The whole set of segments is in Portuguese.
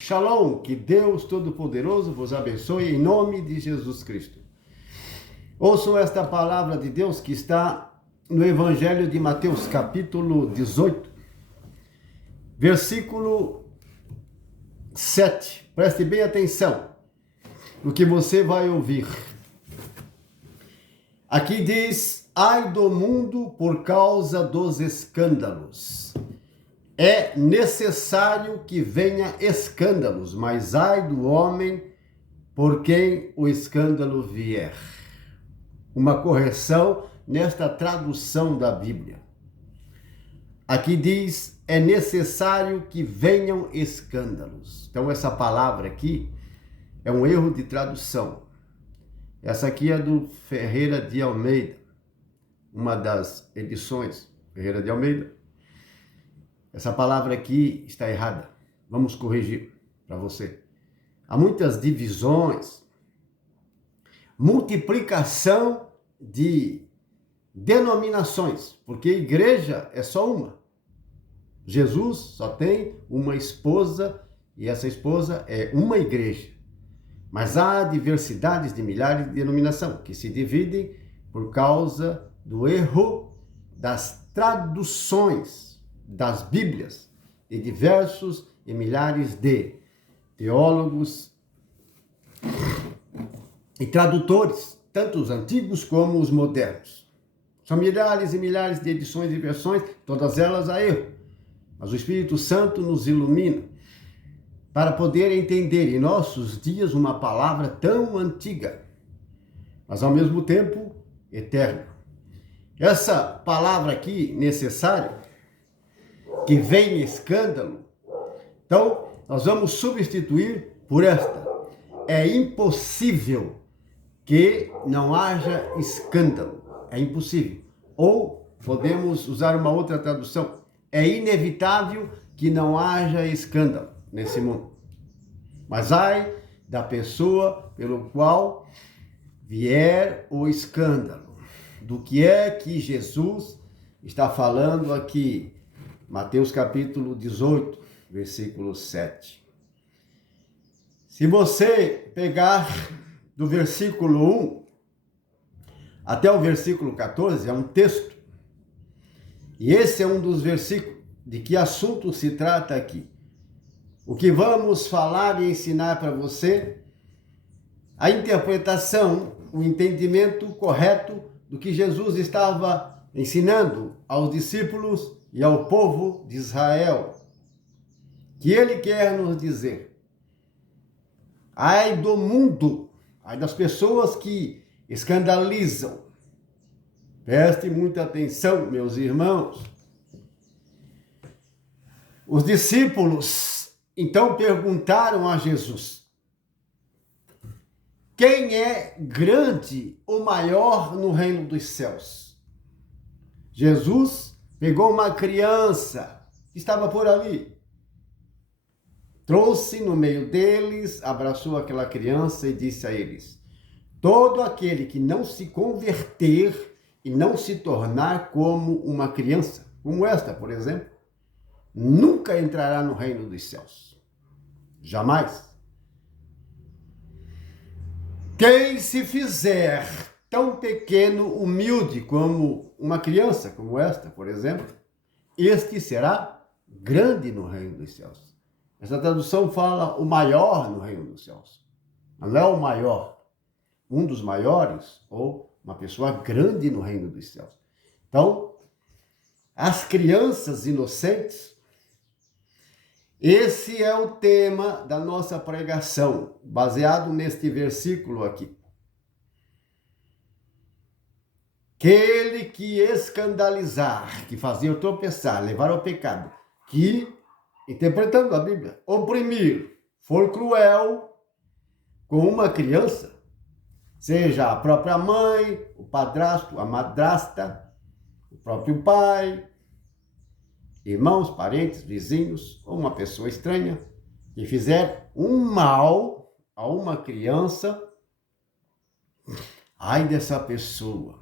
Shalom, que Deus Todo-Poderoso vos abençoe em nome de Jesus Cristo. Ouçam esta palavra de Deus que está no Evangelho de Mateus, capítulo 18, versículo 7. Preste bem atenção no que você vai ouvir. Aqui diz: ai do mundo por causa dos escândalos. É necessário que venha escândalos, mas ai do homem por quem o escândalo vier. Uma correção nesta tradução da Bíblia. Aqui diz: é necessário que venham escândalos. Então essa palavra aqui é um erro de tradução. Essa aqui é do Ferreira de Almeida, uma das edições Ferreira de Almeida. Essa palavra aqui está errada. Vamos corrigir para você. Há muitas divisões, multiplicação de denominações, porque igreja é só uma. Jesus só tem uma esposa e essa esposa é uma igreja. Mas há diversidades de milhares de denominações que se dividem por causa do erro das traduções das Bíblias de diversos e milhares de teólogos e tradutores, tanto os antigos como os modernos. São milhares e milhares de edições e versões, todas elas a erro. Mas o Espírito Santo nos ilumina para poder entender em nossos dias uma palavra tão antiga, mas ao mesmo tempo eterna. Essa palavra aqui, necessária, que vem escândalo, então nós vamos substituir por esta: é impossível que não haja escândalo, é impossível. Ou podemos usar uma outra tradução: é inevitável que não haja escândalo nesse mundo. Mas ai da pessoa pelo qual vier o escândalo. Do que é que Jesus está falando aqui? Mateus capítulo 18, versículo 7. Se você pegar do versículo 1 até o versículo 14, é um texto. E esse é um dos versículos. De que assunto se trata aqui? O que vamos falar e ensinar para você? A interpretação, o entendimento correto do que Jesus estava ensinando aos discípulos e ao povo de Israel, que ele quer nos dizer: ai do mundo, ai das pessoas que escandalizam. Preste muita atenção, meus irmãos. Os discípulos então perguntaram a Jesus: quem é grande ou maior no reino dos céus? Jesus pegou uma criança que estava por ali, trouxe no meio deles, abraçou aquela criança e disse a eles: todo aquele que não se converter e não se tornar como uma criança, como esta, por exemplo, nunca entrará no reino dos céus. Jamais. Quem se fizer tão pequeno, humilde como uma criança, como esta, por exemplo, este será grande no reino dos céus. Essa tradução fala o maior no reino dos céus. Não é o maior, um dos maiores, ou uma pessoa grande no reino dos céus. Então, as crianças inocentes, esse é o tema da nossa pregação, baseado neste versículo aqui. Aquele que escandalizar, que fazer tropeçar, levar ao pecado, que, interpretando a Bíblia, oprimir, for cruel com uma criança, seja a própria mãe, o padrasto, a madrasta, o próprio pai, irmãos, parentes, vizinhos, ou uma pessoa estranha, que fizer um mal a uma criança, ai dessa pessoa,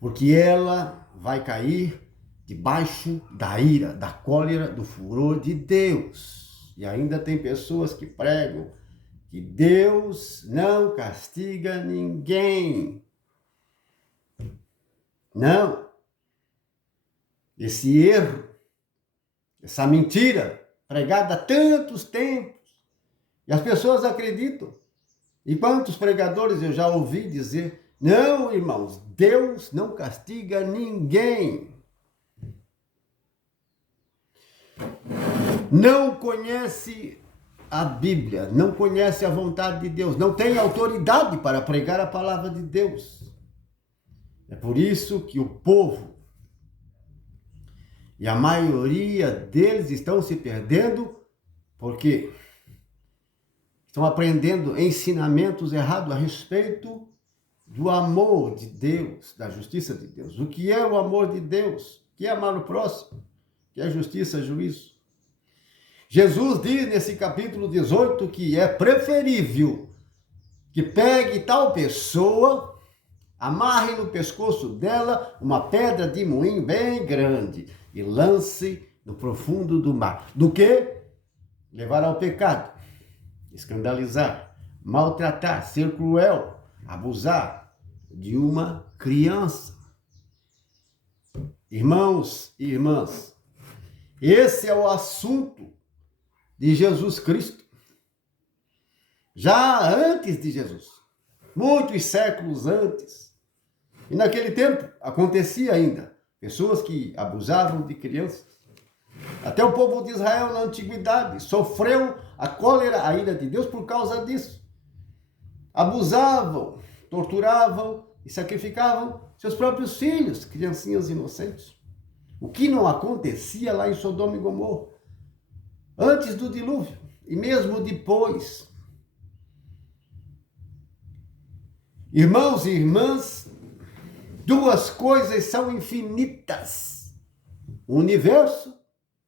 porque ela vai cair debaixo da ira, da cólera, do furor de Deus. E ainda tem pessoas que pregam que Deus não castiga ninguém. Não. Esse erro, essa mentira, pregada há tantos tempos, e as pessoas acreditam. E quantos pregadores eu já ouvi dizer: não, irmãos, Deus não castiga ninguém. Não conhece a Bíblia, não conhece a vontade de Deus, não tem autoridade para pregar a palavra de Deus. É por isso que o povo, e a maioria deles, estão se perdendo, porque estão aprendendo ensinamentos errados a respeito do amor de Deus, da justiça de Deus. O que é o amor de Deus? O que é amar o próximo? O que é justiça, juízo? Jesus diz nesse capítulo 18 que é preferível que pegue tal pessoa, amarre no pescoço dela uma pedra de moinho bem grande e lance no profundo do mar, do que levar ao pecado, escandalizar, maltratar, ser cruel, abusar de uma criança. Irmãos e irmãs, esse é o assunto de Jesus Cristo. Já antes de Jesus, muitos séculos antes. E naquele tempo acontecia ainda pessoas que abusavam de crianças. Até o povo de Israel na antiguidade sofreu a cólera, a ira de Deus por causa disso. Abusavam, torturavam e sacrificavam seus próprios filhos, criancinhas inocentes. O que não acontecia lá em Sodoma e Gomorra, antes do dilúvio e mesmo depois. Irmãos e irmãs, duas coisas são infinitas: o universo,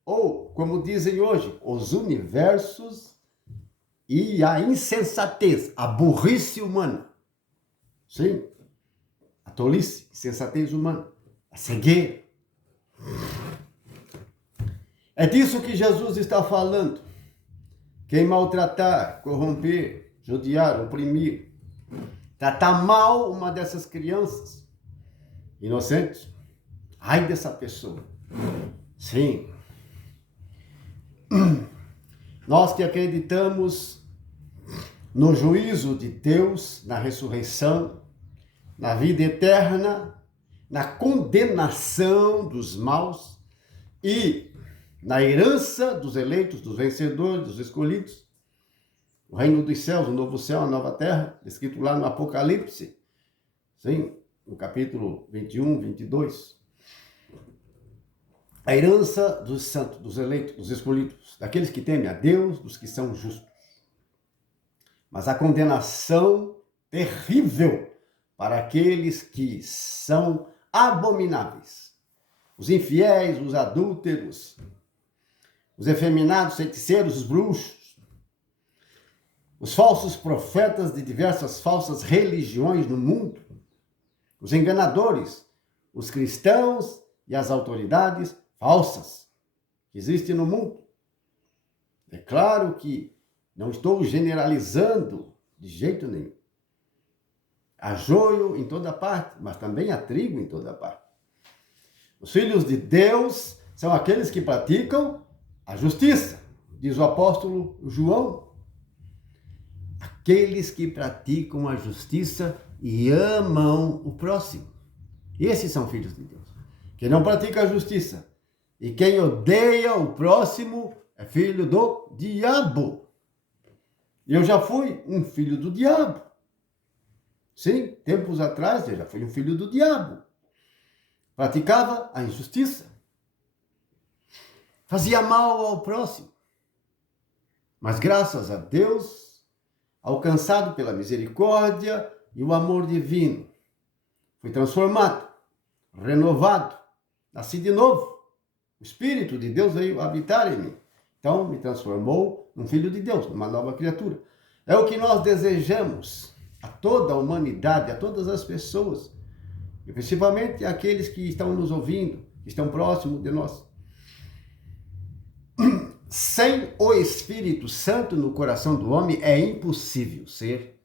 ou, como dizem hoje, os universos, e a insensatez, a burrice humana. Sim, a tolice, insensatez humana, a cegueira. É disso que Jesus está falando. Quem maltratar, corromper, judiar, oprimir, tratar mal uma dessas crianças inocentes, ai dessa pessoa. Sim. Nós que acreditamos no juízo de Deus, na ressurreição, na vida eterna, na condenação dos maus e na herança dos eleitos, dos vencedores, dos escolhidos, o reino dos céus, o novo céu, a nova terra, escrito lá no Apocalipse, sim, no capítulo 21, 22. A herança dos santos, dos eleitos, dos escolhidos, daqueles que temem a Deus, dos que são justos. Mas a condenação terrível para aqueles que são abomináveis, os infiéis, os adúlteros, os efeminados, feiticeiros, os bruxos, os falsos profetas de diversas falsas religiões no mundo, os enganadores, os cristãos e as autoridades falsas que existem no mundo. É claro que não estou generalizando de jeito nenhum. Há joio em toda parte, mas também há trigo em toda parte. Os filhos de Deus são aqueles que praticam a justiça, diz o apóstolo João. Aqueles que praticam a justiça e amam o próximo. Esses são filhos de Deus. Quem não pratica a justiça e quem odeia o próximo é filho do diabo. Eu já fui um filho do diabo. Sim, tempos atrás eu já fui um filho do diabo. Praticava a injustiça. Fazia mal ao próximo. Mas graças a Deus, alcançado pela misericórdia e o amor divino, fui transformado, renovado, nasci de novo. O Espírito de Deus veio habitar em mim. Então, me transformou num filho de Deus, numa nova criatura. É o que nós desejamos a toda a humanidade, a todas as pessoas, e principalmente aqueles que estão nos ouvindo, que estão próximos de nós. Sem o Espírito Santo no coração do homem é impossível ser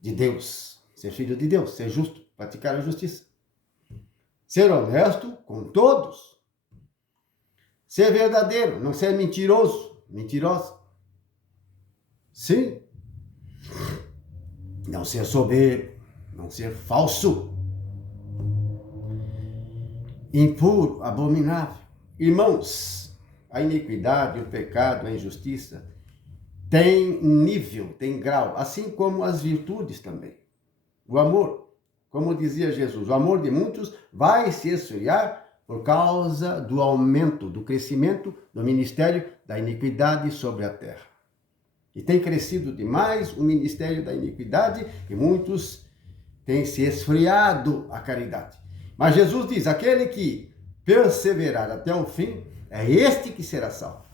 de Deus, ser filho de Deus, ser justo, praticar a justiça, ser honesto com todos, ser verdadeiro, não ser mentiroso, mentirosa. Sim. Não ser soberbo, não ser falso, impuro, abominável. Irmãos, a iniquidade, o pecado, a injustiça tem nível, tem grau, assim como as virtudes também. O amor, como dizia Jesus, o amor de muitos vai se esfriar por causa do aumento, do crescimento do ministério da iniquidade sobre a terra. E tem crescido demais o ministério da iniquidade e muitos têm se esfriado a caridade. Mas Jesus diz, aquele que perseverar até o fim, é este que será salvo.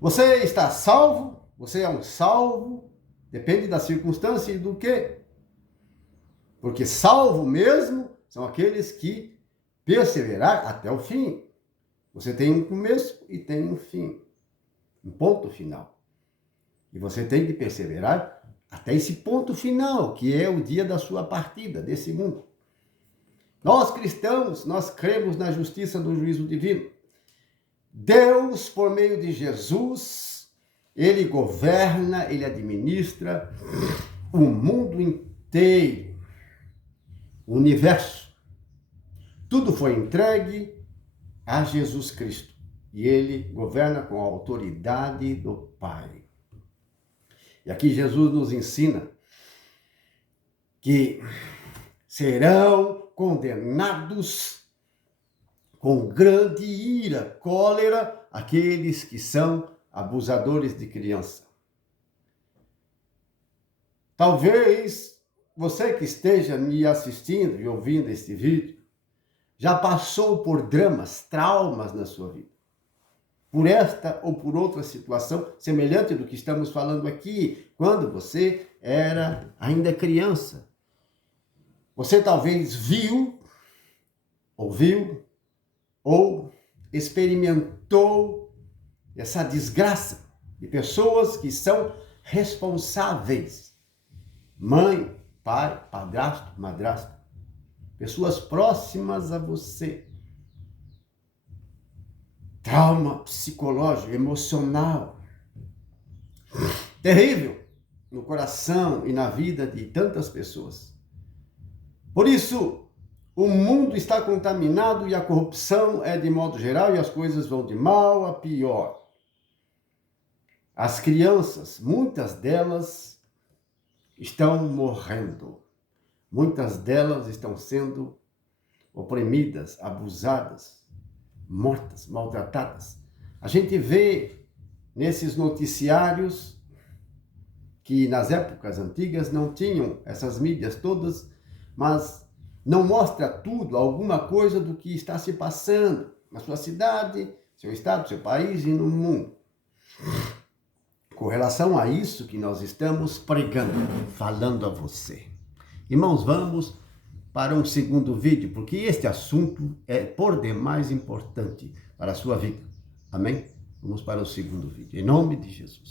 Você está salvo? Você é um salvo? Depende da circunstância e do quê? Porque salvo mesmo são aqueles que perseverar até o fim. Você tem um começo e tem um fim. Um ponto final. E você tem que perseverar até esse ponto final, que é o dia da sua partida desse mundo. Nós cristãos, nós cremos na justiça do juízo divino. Deus, por meio de Jesus, ele governa, ele administra o mundo inteiro, o universo. Tudo foi entregue a Jesus Cristo e ele governa com a autoridade do Pai. E aqui Jesus nos ensina que serão condenados com grande ira, cólera, aqueles que são abusadores de criança. Talvez você que esteja me assistindo e ouvindo este vídeo, já passou por dramas, traumas na sua vida. Por esta ou por outra situação semelhante do que estamos falando aqui, quando você era ainda criança. Você talvez viu, ouviu, ou experimentou essa desgraça de pessoas que são responsáveis. Mãe, pai, padrasto, madrasta. Pessoas próximas a você. Trauma psicológico, emocional. Terrível no coração e na vida de tantas pessoas. Por isso, o mundo está contaminado e a corrupção é de modo geral e as coisas vão de mal a pior. As crianças, muitas delas estão morrendo. Muitas delas estão sendo oprimidas, abusadas, mortas, maltratadas. A gente vê nesses noticiários que nas épocas antigas não tinham essas mídias todas, mas não mostra tudo, alguma coisa do que está se passando na sua cidade, seu estado, seu país e no mundo. Com relação a isso que nós estamos pregando, falando a você. Irmãos, vamos para um segundo vídeo, porque este assunto é por demais importante para a sua vida. Amém? Vamos para o segundo vídeo. Em nome de Jesus.